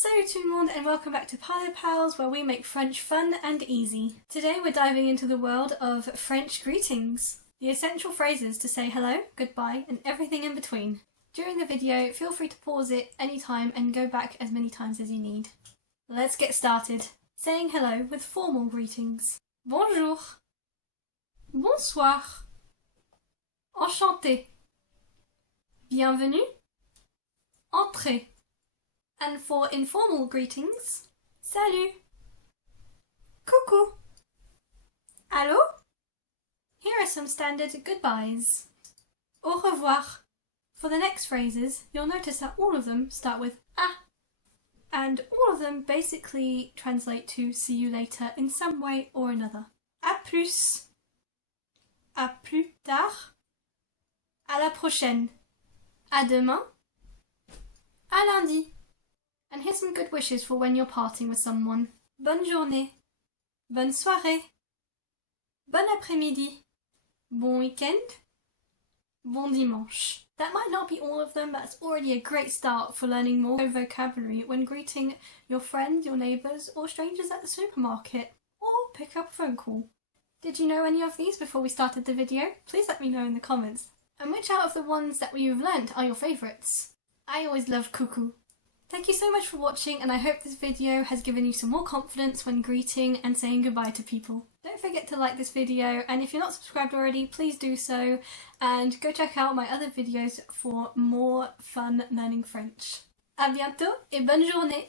Salut tout le monde and welcome back to Parler Pals, where we make French fun and easy. Today we're diving into the world of French greetings, the essential phrases to say hello, goodbye and everything in between. During the video, feel free to pause it anytime and go back as many times as you need. Let's get started. Saying hello with formal greetings. Bonjour. Bonsoir. Enchanté. Bienvenue. Entrez. And for informal greetings, salut, coucou, allô? Here are some standard goodbyes. Au revoir. For the next phrases, you'll notice that all of them start with ah, and all of them basically translate to see you later in some way or another. À plus. À plus tard. À la prochaine. À demain. À lundi. And here's some good wishes for when you're parting with someone. Bonne journée. Bonne soirée. Bon après-midi. Bon weekend. Bon dimanche. That might not be all of them, but it's already a great start for learning more vocabulary when greeting your friends, your neighbours, or strangers at the supermarket, or pick up a phone call. Did you know any of these before we started the video? Please let me know in the comments. And which out of the ones that we've learnt are your favourites? I always love coucou. Thank you so much for watching, and I hope this video has given you some more confidence when greeting and saying goodbye to people. Don't forget to like this video, and if you're not subscribed already, please do so, and go check out my other videos for more fun learning French. À bientôt et bonne journée!